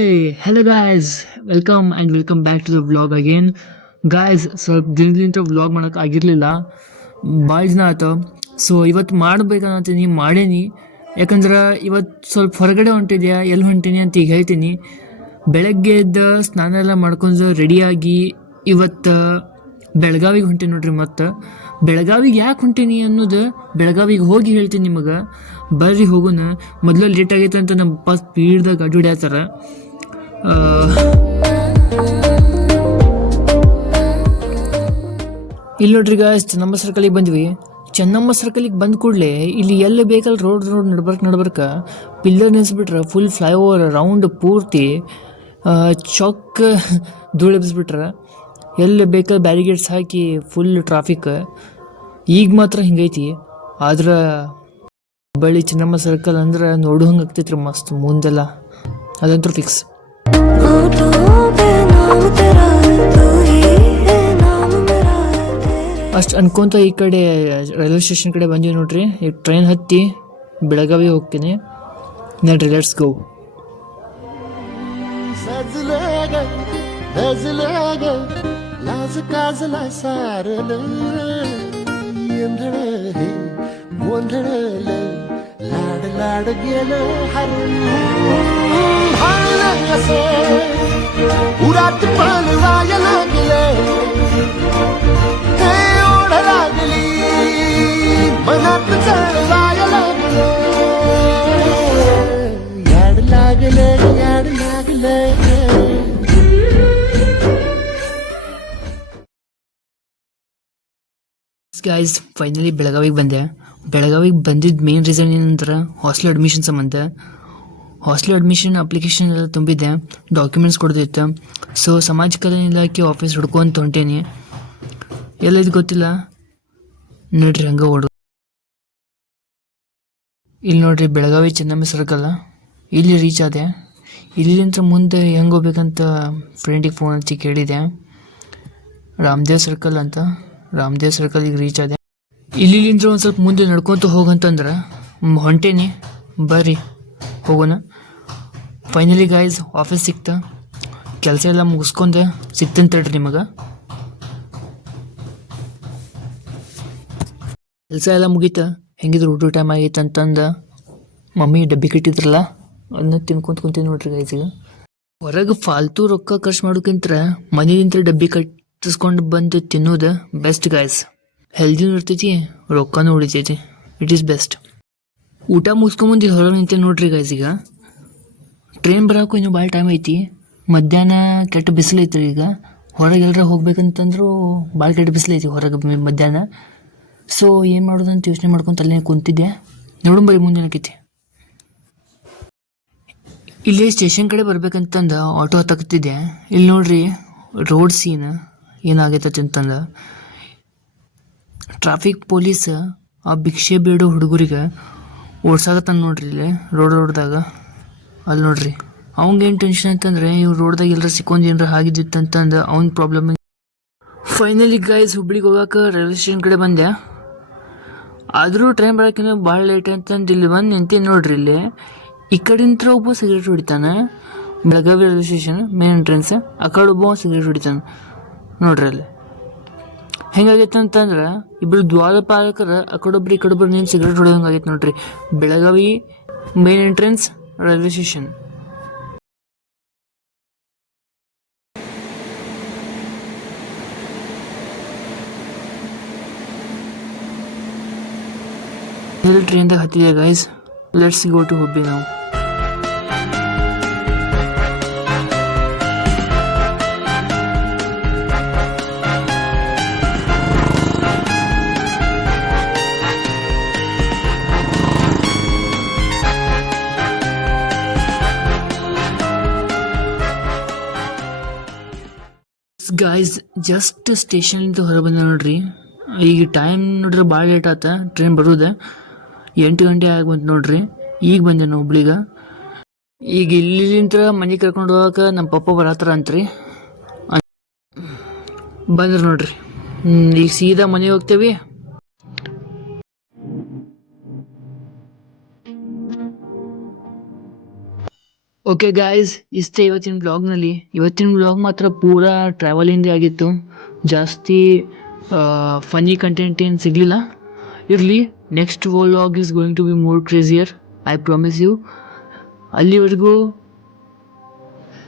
Hello guys, welcome back to the vlog again. Guys ಸ್ವಲ್ಪ ದಿನದಿಂದ vlog ಮಾಡೋಕೆ ಆಗಿರಲಿಲ್ಲ, ಭಾಳ ದಿನ ಆಯ್ತು. ಸೊ ಇವತ್ತು ಮಾಡ್ಬೇಕನ್ನತ್ತೀನಿ, ಮಾಡೇನಿ. ಯಾಕಂದ್ರೆ ಇವತ್ತು ಸ್ವಲ್ಪ ಹೊರಗಡೆ ಹೊಂಟಿದ್ಯಾ, ಎಲ್ಲಿ ಹೊಂಟೀನಿ ಅಂತ ಈಗ ಹೇಳ್ತೀನಿ. ಬೆಳಗ್ಗೆ ಎದ್ದು ಸ್ನಾನ ಎಲ್ಲ ಮಾಡ್ಕೊಂಡು ರೆಡಿಯಾಗಿ ಇವತ್ತು ಬೆಳಗಾವಿಗೆ ಹೊಂಟೀನಿ ನೋಡ್ರಿ. ಮತ್ತು ಬೆಳಗಾವಿಗೆ ಯಾಕೆ ಹೊಂಟೀನಿ ಅನ್ನೋದು ಬೆಳಗಾವಿಗೆ ಹೋಗಿ ಹೇಳ್ತೀನಿ ನಿಮಗೆ. ಬರ್ರಿ ಹೋಗೋಣ. ಮೊದಲು ಲೇಟ್ ಆಗೈತೆ ಅಂತ ನಮ್ಮ ಅಪ್ಪ ಸ್ಪೀಡ್ದಾಗ ಗಾಡಿ ಹೊಡ್ಯಾತಾರ. ಇಲ್ಲಿ ನೋಡ್ರಿ ಗಾಯ್ಸ್, ಚೆನ್ನಮ್ಮ ಸರ್ಕಲಿಗೆ ಬಂದ್ವಿ. ಚೆನ್ನಮ್ಮ ಸರ್ಕಲಿಗೆ ಬಂದ ಕೂಡಲೇ ಇಲ್ಲಿ ಎಲ್ಲಿ ಬೇಕಲ್ಲ ರೋಡ್ ನಡ್ಬರ್ಕ ಪಿಲ್ಲರ್ ನಿಲ್ಸ್ಬಿಟ್ರೆ ಫುಲ್ ಫ್ಲೈಓವರ್ ರೌಂಡ್ ಪೂರ್ತಿ ಚೌಕ್ ಧೂಳೆಬ್ಸ್ಬಿಟ್ರೆ. ಎಲ್ಲಿ ಬೇಕಲ್ಲಿ ಬ್ಯಾರಿಗೇಡ್ಸ್ ಹಾಕಿ ಫುಲ್ ಟ್ರಾಫಿಕ್. ಈಗ ಮಾತ್ರ ಹಿಂಗೈತಿ. ಆದ್ರೆ ಹುಬ್ಬಳ್ಳಿ ಚೆನ್ನಮ್ಮ ಸರ್ಕಲ್ ಅಂದ್ರೆ ನೋಡು ಹಂಗೆ ಆಗ್ತೈತ್ರಿ, ಮಸ್ತ್ ಮುಂದೆಲ್ಲ. ಅದಂತೂ ಫಿಕ್ಸ್. ಅಷ್ಟು ಅನ್ಕೊಂತ ಈ ಕಡೆ ರೈಲ್ವೆ ಸ್ಟೇಷನ್ ಕಡೆ ಬಂದೀವಿ ನೋಡ್ರಿ. ಈಗ ಟ್ರೈನ್ ಹತ್ತಿ ಬೆಳಗಾವಿ ಹೋಗ್ತೀನಿ. ನಡ್ರಿ, ಲೆಟ್ಸ್ ಗೋ. लाड लाड गेलं हरण भाळलं असं उरात पळवाय लागले ते ओढ लागली मनात चळवाय लागले याड लागले याड लागले. ಗೈಸ್, ಫೈನಲಿ ಬೆಳಗಾವಿಗೆ ಬಂದೆ. ಬೆಳಗಾವಿಗೆ ಬಂದಿದ್ದು ಮೇನ್ ರೀಸನ್ ಏನಂದ್ರೆ ಹಾಸ್ಟೆಲ್ ಅಡ್ಮಿಷನ್ ಸಂಬಂಧ. ಹಾಸ್ಟೆಲ್ ಅಡ್ಮಿಷನ್ ಅಪ್ಲಿಕೇಶನ್ ಎಲ್ಲ ತುಂಬಿದ್ದೆ, ಡಾಕ್ಯುಮೆಂಟ್ಸ್ ಕೊಡ್ದಿತ್ತು. ಸೊ ಸಮಾಜ ಕಲ್ಯಾಣ ಇಲಾಖೆ ಆಫೀಸ್ ಹುಡ್ಕೊಂತ ಹೊಂಟೇನಿ. ಎಲ್ಲೈದು ಗೊತ್ತಿಲ್ಲ, ನೋಡ್ರಿ ಹಂಗೆ ಓಡು. ಇಲ್ಲಿ ನೋಡ್ರಿ ಬೆಳಗಾವಿ ಚೆನ್ನಮ್ಮ ಸರ್ಕಲ್. ಇಲ್ಲಿ ರೀಚ್ ಆದೆ. ಇಲ್ಲಿಂದ ಮುಂದೆ ಹೆಂಗೆ ಹೋಗ್ಬೇಕಂತ ಫ್ರೆಂಡಿಗೆ ಫೋನ್ ಹಚ್ಚಿ ಕೇಳಿದೆ. ರಾಮದೇವ್ ಸರ್ಕಲ್ ಅಂತ, ರಾಮದೇವ್ ಸರ್ಕಲಿಗೆ ರೀಚ್ ಆದೆ. ಇಲ್ಲಿಂದ ಒಂದು ಸ್ವಲ್ಪ ಮುಂದೆ ನಡ್ಕೊತ ಹೋಗಂತಂದ್ರೆ ಹೊಂಟೇನಿ. ಬರ್ರಿ ಹೋಗೋಣ. ಫೈನಲಿ ಗಾಯ್ಸ್, ಆಫೀಸ್ ಸಿಕ್ತ. ಕೆಲಸ ಎಲ್ಲ ಮುಗಿಸ್ಕೊಂಡು ಸಿಕ್ತಂತ ಹೇಳ್ರಿ ನಿಮಗೆ. ಕೆಲಸ ಎಲ್ಲ ಮುಗೀತ. ಹೆಂಗಿದ್ರು ಊಟ ಟೈಮ್ ಆಗೈತೆ ಅಂತಂದು ಮಮ್ಮಿ ಡಬ್ಬಿ ಕಟ್ಟಿದ್ರಲ್ಲ, ಅದನ್ನ ತಿನ್ಕೊಂತ ಕುಂತೀನಿ ನೋಡ್ರಿ ಗೈಸ್. ಈಗ ಹೊರಗೆ ಫಾಲ್ತು ರೊಕ್ಕ ಖರ್ಚು ಮಾಡೋಕ್ಕಿಂತ ಮನೆಯಿಂದ ಡಬ್ಬಿ ಕಟ್ಟಿಸ್ಕೊಂಡು ಬಂದು ತಿನ್ನೋದು ಬೆಸ್ಟ್ ಗಾಯ್ಸ್. ಹೆಲ್ದಿನೂ ಇರ್ತೈತಿ, ರೊಕ್ಕನೂ ಉಳಿತೈತಿ. It is best. ಊಟ ಮುಗಿಸ್ಕೊಂಬಂದು ಹೊರಗೆ ನಿಂತೆ ನೋಡ್ರಿ ಗೈಸ್. ಈಗ ಟ್ರೈನ್ ಬರೋಕ್ಕೂ ಇನ್ನೂ ಭಾಳ ಟೈಮ್ ಐತಿ. ಮಧ್ಯಾಹ್ನ ಕೆಟ್ಟ ಬಿಸಿಲು ಐತ್ರಿ. ಈಗ ಹೊರಗೆ ಎಲ್ಲರ ಹೋಗ್ಬೇಕಂತಂದ್ರೂ ಭಾಳ ಕೆಟ್ಟ ಬಿಸಿಲು ಐತಿ ಹೊರಗೆ ಮಧ್ಯಾಹ್ನ. ಸೊ ಏನು ಮಾಡೋದು ಅಂತ ಯೋಚನೆ ಮಾಡ್ಕೊಂತ ಅಲ್ಲೇ ಕುಂತಿದ್ದೆ. ನೋಡು ಬರೀ ಮುಂದೆ ಏನಕೈತಿ. ಇಲ್ಲಿ ಸ್ಟೇಷನ್ ಕಡೆ ಬರ್ಬೇಕಂತಂದು ಆಟೋ ಹತ್ತಕತ್ತಿದ್ದೆ. ಇಲ್ಲಿ ನೋಡ್ರಿ ರೋಡ್ ಸೀನ್ ಏನಾಗೈತತಿ ಅಂತಂದು ಟ್ರಾಫಿಕ್ ಪೊಲೀಸ್ ಆ ಭಿಕ್ಷೆ ಬೇಡೋ ಹುಡುಗರಿಗೆ ಓಡ್ಸಾಕತ್ತಾನ ನೋಡ್ರಿ. ಇಲ್ಲಿ ರೋಡ್ದಾಗ ಅಲ್ಲಿ ನೋಡ್ರಿ. ಅವಂಗೇನು ಟೆನ್ಷನ್ ಅಂತಂದರೆ ಇವ್ರು ರೋಡ್ದಾಗ ಎಲ್ಲರ ಸಿಕ್ಕೊಂಡು ಏನರ ಆಗಿದ್ದಿತ್ತಂತಂದು ಅವ್ನ ಪ್ರಾಬ್ಲಮ್. ಫೈನಲಿ ಗೈಸ್, ಹುಬ್ಳಿಗೆ ಹೋಗೋಕೆ ರೈಲ್ವೆ ಸ್ಟೇಷನ್ ಕಡೆ ಬಂದೆ. ಆದರೂ ಟ್ರೈನ್ ಬರೋಕ್ಕಿನ್ನೂ ಭಾಳ ಲೇಟ್ ಅಂತಂದು ಇಲ್ಲಿ ಬಂದು ನಿಂತೀನಿ ನೋಡ್ರಿ. ಇಲ್ಲಿ ಈ ಕಡೆಂತ್ರ ಒಬ್ಬ ಸಿಗರೇಟ್ ಹೊಡಿತಾನೆ, Belagavi railway station main entrance. ಆ ಕಡೆ ಒಬ್ಬ ಸಿಗರೇಟ್ ಹೊಡಿತಾನೆ ನೋಡ್ರಿ. ಅಲ್ಲಿ ಹೆಂಗಾಗೈತೆ ಅಂತಂದ್ರೆ ಇಬ್ಬರು ದ್ವಾರಪಾಲಕರ ಆ ಕಡೊಬ್ರು ಈ ಕಡೊಬ್ರು ನೀನು ಸಿಗರೇಟ್ ಹೊಡೆಯೋಂಗೆ ಆಗೈತೆ ನೋಡ್ರಿ. Belagavi main entrance railway station. ಟ್ರೈನ್ದಾಗ ಹತ್ತಿದೆ guys. Let's go to Hubballi ನಾವು. ಗಾಯ್ಸ್, ಜಸ್ಟ್ ಸ್ಟೇಷನಿಂದ ಹೊರ ಬಂದೆ ನೋಡ್ರಿ. ಈಗ ಟೈಮ್ ನೋಡ್ರಿ ಭಾಳ ಲೇಟ್ ಆತ. ಟ್ರೈನ್ ಬರೋದೆ 8 ಗಂಟೆ ಆಗಿ ಬಂತು ನೋಡ್ರಿ. ಈಗ ಬಂದೆ ನಾವು ಹುಬ್ಳಿಗೆ. ಈಗ ಇಲ್ಲಿಂದ ಮನೆಗೆ ಕರ್ಕೊಂಡು ಹೋಗಕ್ಕೆ ನಮ್ಮ ಪಪ್ಪ ಬರತ್ತಾರ ಅಂತ್ರಿ. ಬಂದ್ರೆ ನೋಡ್ರಿ. ಈಗ ಸೀದಾ ಮನೆಗೆ ಹೋಗ್ತೇವಿ. ಓಕೆ ಗಾಯ್ಸ್, ಇಷ್ಟೇ ಇವತ್ತಿನ ಬ್ಲಾಗ್ನಲ್ಲಿ. ಇವತ್ತಿನ ಬ್ಲಾಗ್ ಮಾತ್ರ ಪೂರಾ ಟ್ರಾವೆಲಿಂದೇ ಆಗಿತ್ತು. ಜಾಸ್ತಿ ಫನ್ನಿ ಕಂಟೆಂಟ್ ಏನು ಸಿಗಲಿಲ್ಲ. ಇರಲಿ, next vlog is going to be more crazier, I promise you. ಅಲ್ಲಿವರೆಗೂ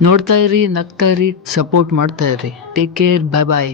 ನೋಡ್ತಾ ಇರಿ, ನಗ್ತಾ ಇರಿ, ಸಪೋರ್ಟ್ ಮಾಡ್ತಾ ಇರಿ. ಟೇಕ್ ಕೇರ್, ಬಾಯ್ ಬಾಯ್.